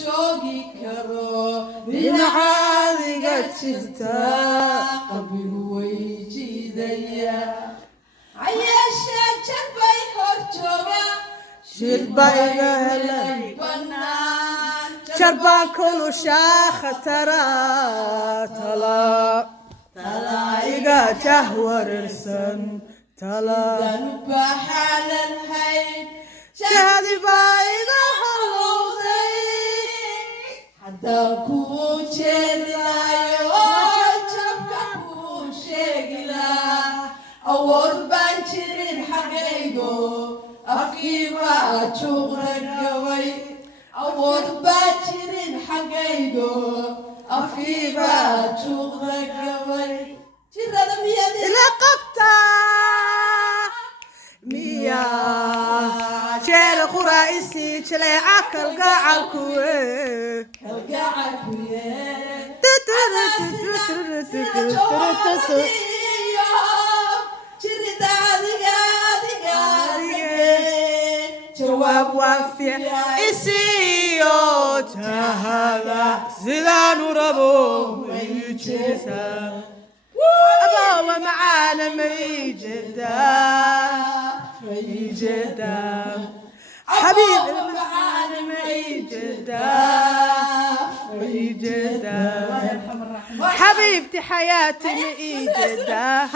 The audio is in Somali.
joogi karo dhinacaadiga jirta qalbigu way jiidaya cayaasha jarbay hor jooga shirbaiga helay banaan jarbaan kulushaa khatara talaiga jahwarersan sidaan u baaxaalanhayn jahdi baa iga halowday haddaan kuu jeedilaayo jabka kuu sheegi lahaa awood baan jirin xaggaygo afkiibaa juuqragaway awood baan jirin xaggaygo afkiibaa juuqragaway jirada miyaad ila qabtaa miya jeer quraa'isi jaleeca kalgacalkuwe jawaab waafiya isiyo jahada sidaanu rabo mayjeesa abawa macaana mayjeda حبيب معانا ميجدا حبيبتي حياتي ميجدا